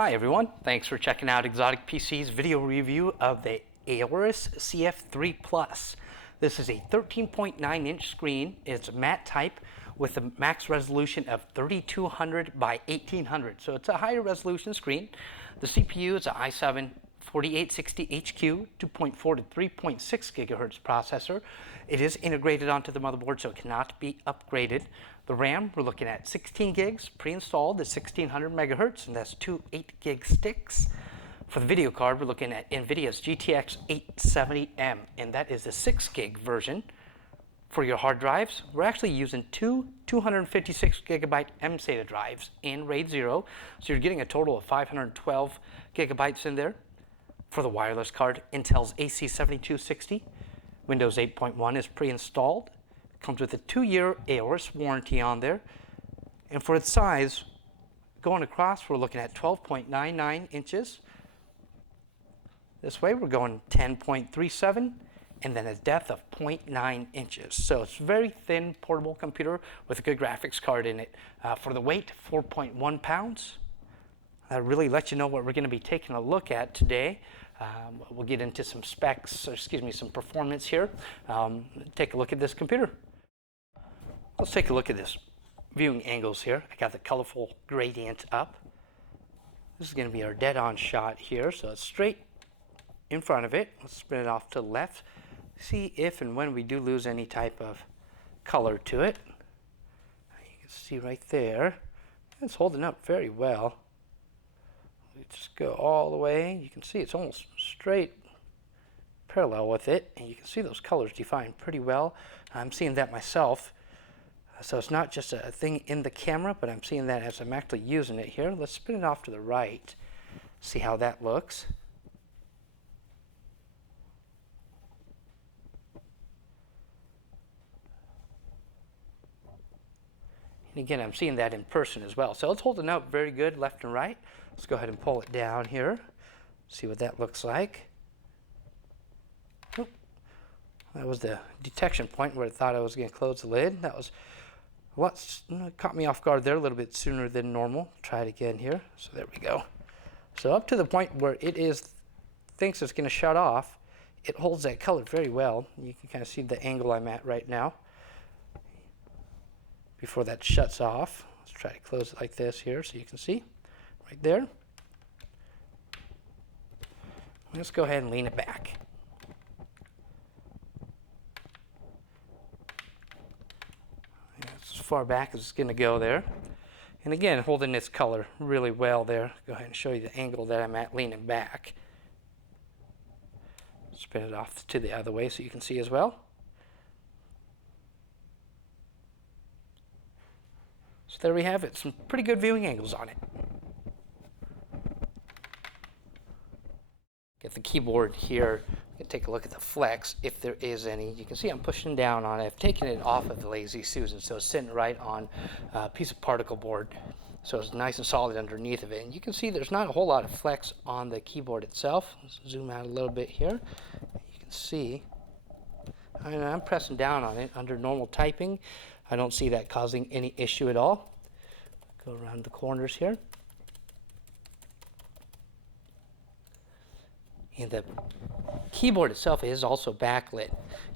Hi everyone, thanks for checking out XOTIC PC's video review of the AORUS CF3 Plus. This is a 13.9 inch screen. It's matte type with a max resolution of 3200 by 1800, so it's a higher resolution screen. The CPU is an i7 4860HQ 2.4 to 3.6 gigahertz processor. It is integrated onto the motherboard, so it cannot be upgraded. The RAM, we're looking at 16 gigs pre-installed at 1600 megahertz, and that's two 8 gig sticks. For the video card, we're looking at Nvidia's GTX 870M, and that is the 6 gig version. For your hard drives, we're actually using two 256 gigabyte mSATA drives in RAID 0, so you're getting a total of 512 gigabytes in there. For the wireless card, Intel's AC7260, Windows 8.1 is pre-installed. Comes with a 2-year AORUS warranty on there. And for its size, going across, we're looking at 12.99 inches. This way, we're going 10.37, and then a depth of 0.9 inches. So it's a very thin portable computer with a good graphics card in it. For the weight, 4.1 pounds. That really lets you know what we're going to be taking a look at today. We'll get into some specs, or excuse me, some performance here. Take a look at this computer. Let's take a look at this viewing angles here. I got the colorful gradient up. This is going to be our dead-on shot here, so it's straight in front of it. Let's spin it off to the left. See if and when we do lose any type of color to it. You can see right there, it's holding up very well. We just go all the way. You can see it's almost straight parallel with it, and you can see those colors defined pretty well. I'm seeing that myself. So it's not just a thing in the camera, but I'm seeing that as I'm actually using it here. Let's spin it off to the right, see how that looks. And again, I'm seeing that in person as well. So it's holding up very good left and right. Let's go ahead and pull it down here, see what that looks like. Oh, that was the detection point where I thought I was going to close the lid. That was what caught me off guard there a little bit sooner than normal. Try it again here. So there we go. So up to the point where it thinks it's going to shut off, it holds that color very well. You can kind of see the angle I'm at right now before that shuts off. Let's try to close it like this here so you can see right there. Let's go ahead and lean it back. As far back as it's going to go there. And again, holding this color really well there. Go ahead and show you the angle that I'm at leaning back. Spin it off to the other way so you can see as well. So there we have it, some pretty good viewing angles on it. Get the keyboard here, take a look at the flex, if there is any. You can see I'm pushing down on it. I've taken it off of the Lazy Susan, so it's sitting right on a piece of particle board. So it's nice and solid underneath of it. And you can see there's not a whole lot of flex on the keyboard itself. Let's zoom out a little bit here. You can see, I'm pressing down on it under normal typing. I don't see that causing any issue at all. Go around the corners here. And the keyboard itself is also backlit.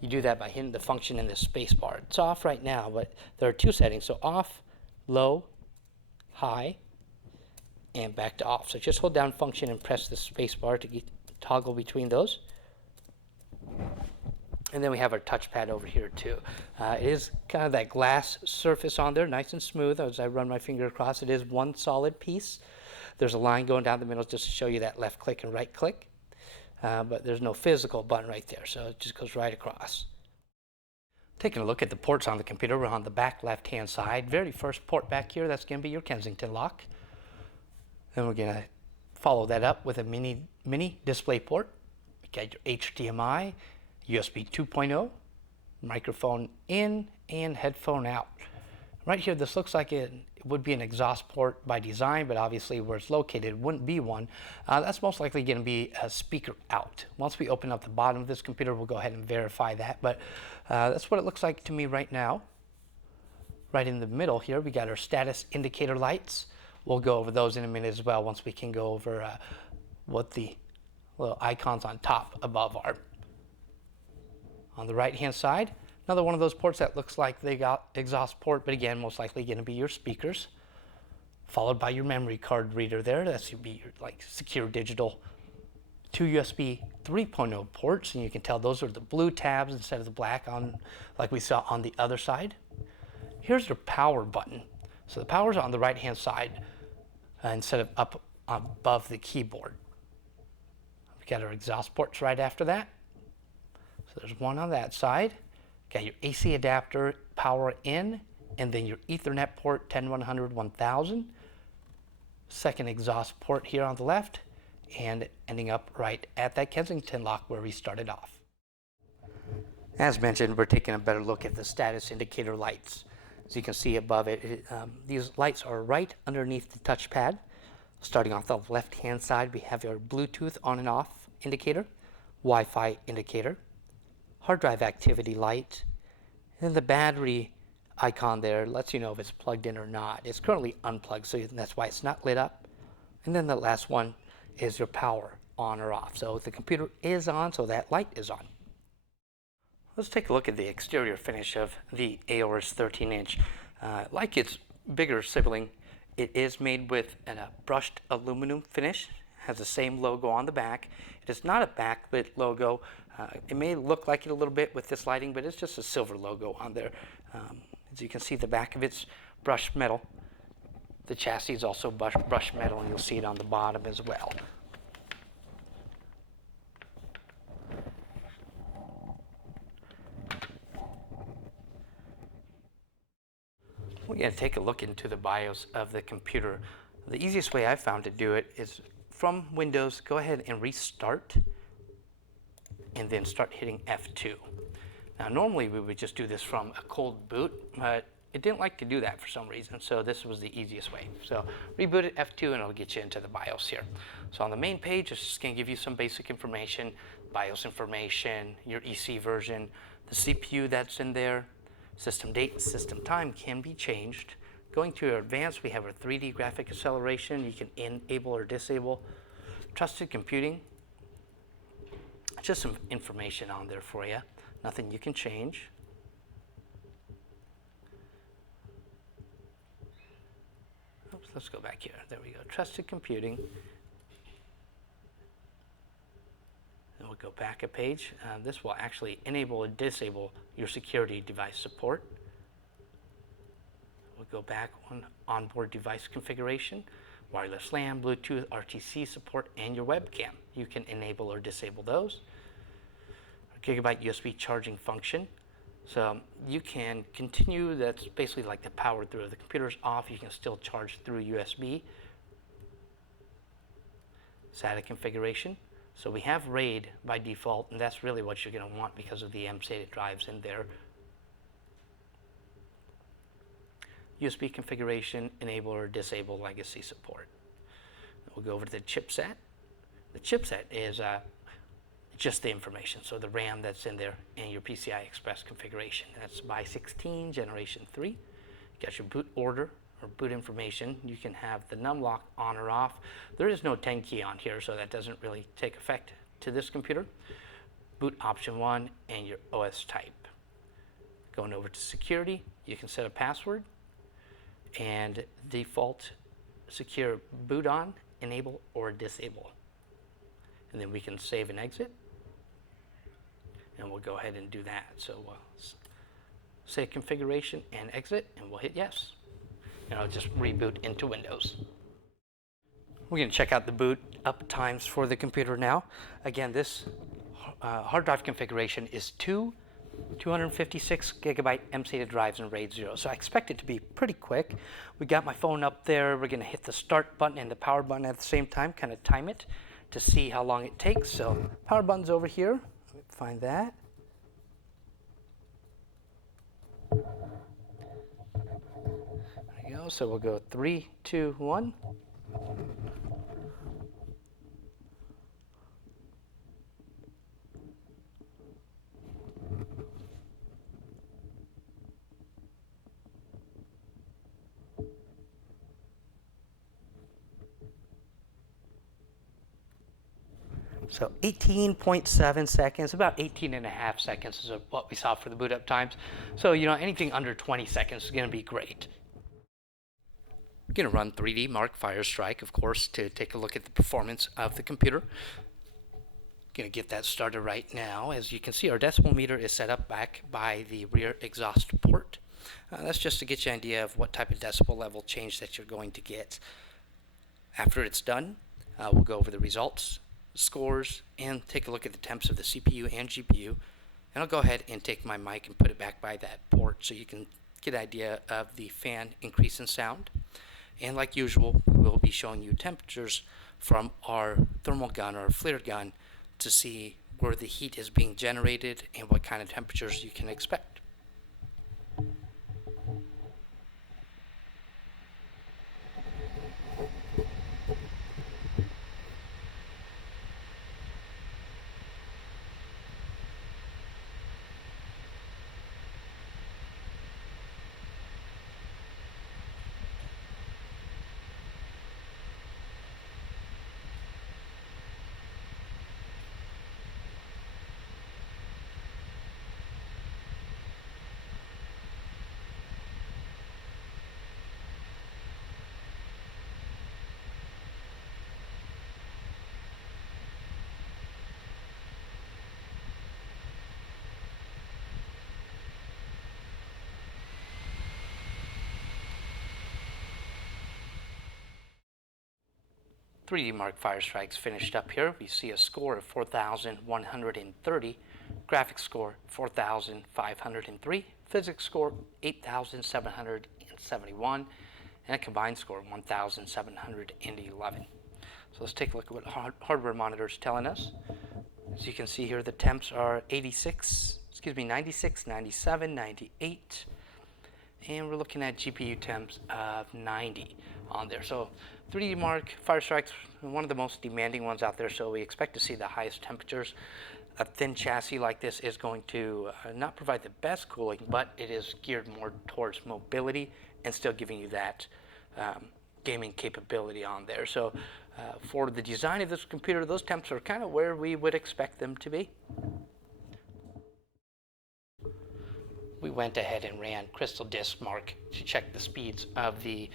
You do that by hitting the function in the space bar. It's off right now, but there are two settings. So off, low, high, and back to off. So just hold down function and press the space bar to toggle between those. And then we have our touchpad over here too. It is kind of that glass surface on there, nice and smooth. As I run my finger across, it is one solid piece. There's a line going down the middle just to show you that left click and right click. But there's no physical button right there, so it just goes right across. Taking a look at the ports on the computer, we're on the back left-hand side. Very first port back here, that's going to be your Kensington lock. Then we're going to follow that up with a mini display port. We got your HDMI, USB 2.0, microphone in and headphone out. Right here, this looks like it would be an exhaust port by design, but obviously where it's located wouldn't be one. That's most likely going to be a speaker out. Once we open up the bottom of this computer, we'll go ahead and verify that, but that's what it looks like to me right now. Right in the middle here, we got our status indicator lights. We'll go over those in a minute as well once we can go over what the little icons on top above are. On the right hand side, another one of those ports that looks like they got exhaust port, but again, most likely going to be your speakers, followed by your memory card reader there. That's going to be your like secure digital. 2 USB 3.0 ports, and you can tell those are the blue tabs instead of the black on like we saw on the other side. Here's your power button. So the power's on the right hand side instead of up above the keyboard. We've got our exhaust ports right after that. So there's one on that side. Got your AC adapter, power in, and then your Ethernet port 10100, 1000. Second exhaust port here on the left, and ending up right at that Kensington lock where we started off. As mentioned, we're taking a better look at the status indicator lights. As you can see above it, these lights are right underneath the touchpad. Starting off the left-hand side, we have your Bluetooth on and off indicator, Wi-Fi indicator, hard drive activity light, and the battery icon there lets you know if it's plugged in or not. It's currently unplugged, so that's why it's not lit up. And then the last one is your power on or off. So the computer is on, so that light is on. Let's take a look at the exterior finish of the AORUS 13-inch. Like its bigger sibling, it is made with a brushed aluminum finish. Has the same logo on the back. It is not a backlit logo. It may look like it a little bit with this lighting, but it's just a silver logo on there. As you can see, the back of it's brushed metal. The chassis is also brushed metal, and you'll see it on the bottom as well. We're going to take a look into the BIOS of the computer. The easiest way I've found to do it is from Windows, go ahead and restart, and then start hitting F2. Now normally we would just do this from a cold boot, but it didn't like to do that for some reason, so this was the easiest way. So reboot it, F2, and it'll get you into the BIOS here. So on the main page, it's just going to give you some basic information, BIOS information, your EC version, the CPU that's in there, system date, system time can be changed. Going to advanced, we have our 3D graphic acceleration. You can enable or disable. Trusted computing, just some information on there for you. Nothing you can change. Oops, let's go back here. There we go. Trusted computing. And we'll go back a page. This will actually enable or disable your security device support. We'll go back on onboard device configuration, wireless LAN, Bluetooth, RTC support, and your webcam. You can enable or disable those. Gigabyte USB charging function. So you can continue, that's basically like the power through. If the computer's off, you can still charge through USB. SATA configuration. So we have RAID by default, and that's really what you're going to want because of the MSATA drives in there. USB configuration, enable or disable legacy support. We'll go over to the chipset. The chipset is just the information, so the RAM that's in there and your PCI Express configuration. That's by 16 generation 3. You got your boot order or boot information. You can have the numlock on or off. There is no 10 key on here, so that doesn't really take effect to this computer. Boot option 1 and your OS type. Going over to security, you can set a password and default secure boot on, enable or disable. And then we can save and exit. And we'll go ahead and do that. So we'll say configuration and exit, and we'll hit yes. And I'll just reboot into Windows. We're going to check out the boot up times for the computer now. Again, this hard drive configuration is 256 gigabyte MSATA drives in RAID 0. So I expect it to be pretty quick. We got my phone up there. We're going to hit the start button and the power button at the same time, kind of time it to see how long it takes. So power button's over here. Let me find that. There we go. So we'll go 3, 2, 1. So 18.7 seconds, about 18.5 seconds is what we saw for the boot up times. So, anything under 20 seconds is going to be great. We're going to run 3D Mark Firestrike, of course, to take a look at the performance of the computer. Going to get that started right now. As you can see, our decimal meter is set up back by the rear exhaust port. That's just to get you an idea of what type of decibel level change that you're going to get. After it's done, we'll go over the results, scores, and take a look at the temps of the CPU and GPU. And I'll go ahead and take my mic and put it back by that port so you can get an idea of the fan increase in sound. And like usual, we will be showing you temperatures from our thermal gun or flare gun to see where the heat is being generated and what kind of temperatures you can expect. 3D Mark Firestrike's finished up here. We see a score of 4,130, graphics score 4,503, physics score 8,771, and a combined score of 1,711. So let's take a look at what hardware monitor is telling us. As you can see here, the temps are 96, 97, 98, and we're looking at GPU temps of 90 on there. So 3D Mark Firestrike's one of the most demanding ones out there, so we expect to see the highest temperatures. A thin chassis like this is going to not provide the best cooling, but it is geared more towards mobility and still giving you that gaming capability on there. So for the design of this computer, those temps are kind of where we would expect them to be. We went ahead and ran Crystal Disk Mark to check the speeds of the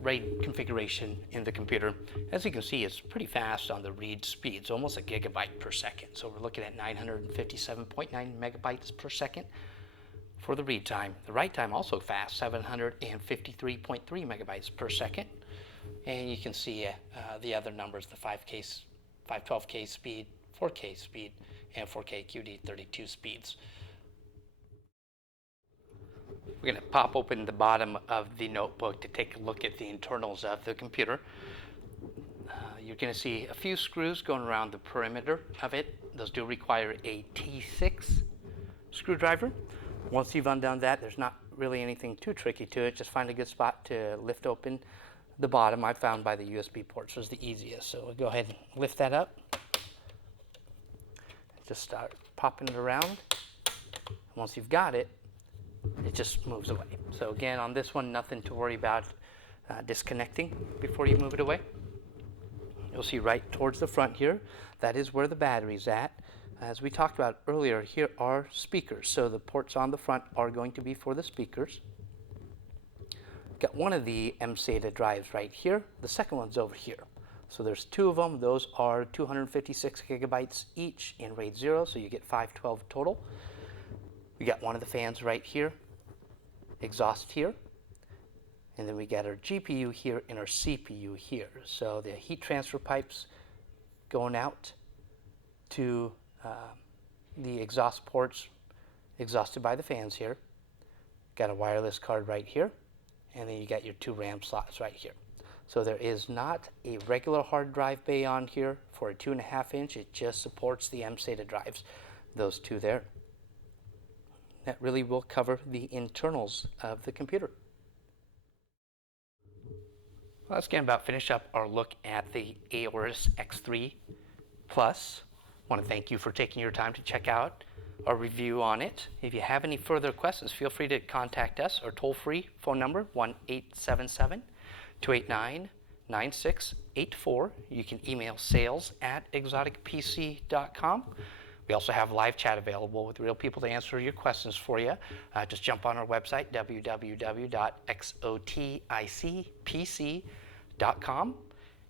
RAID configuration in the computer. As you can see, it's pretty fast on the read speeds, almost a gigabyte per second. So we're looking at 957.9 megabytes per second for the read time. The write time also fast, 753.3 megabytes per second. And you can see the other numbers, the 512K speed, 4K speed, and 4K QD32 speeds. We're going to pop open the bottom of the notebook to take a look at the internals of the computer. You're going to see a few screws going around the perimeter of it. Those do require a T6 screwdriver. Once you've undone that, there's not really anything too tricky to it. Just find a good spot to lift open the bottom. I found by the USB ports was the easiest. So we'll go ahead and lift that up. Just start popping it around. Once you've got it, it just moves away. So again, on this one, nothing to worry about disconnecting before you move it away. You'll see right towards the front here, that is where the battery's at. As we talked about earlier, here are speakers. So the ports on the front are going to be for the speakers. Got one of the SATA drives right here. The second one's over here. So there's two of them. Those are 256 gigabytes each in RAID 0, so you get 512 total. We got one of the fans right here, exhaust here, and then we got our GPU here and our CPU here. So the heat transfer pipes going out to the exhaust ports exhausted by the fans here. Got a wireless card right here, and then you got your two RAM slots right here. So there is not a regular hard drive bay on here for a 2.5 inch. It just supports the SATA drives, those two there. That really will cover the internals of the computer. Well, let's get about finish up our look at the AORUS X3 Plus. I want to thank you for taking your time to check out our review on it. If you have any further questions, feel free to contact us. Our toll-free phone number, 1-877-289-9999. 9684. You can email sales@exoticpc.com. We also have live chat available with real people to answer your questions for you. Just jump on our website, www.xoticpc.com.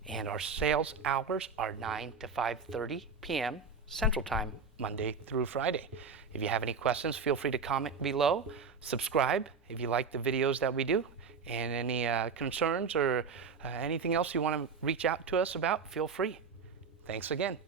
And our sales hours are 9 to 5:30 p.m. Central Time, Monday through Friday. If you have any questions, feel free to comment below. Subscribe if you like the videos that we do. And any concerns or anything else you want to reach out to us about, feel free. Thanks again.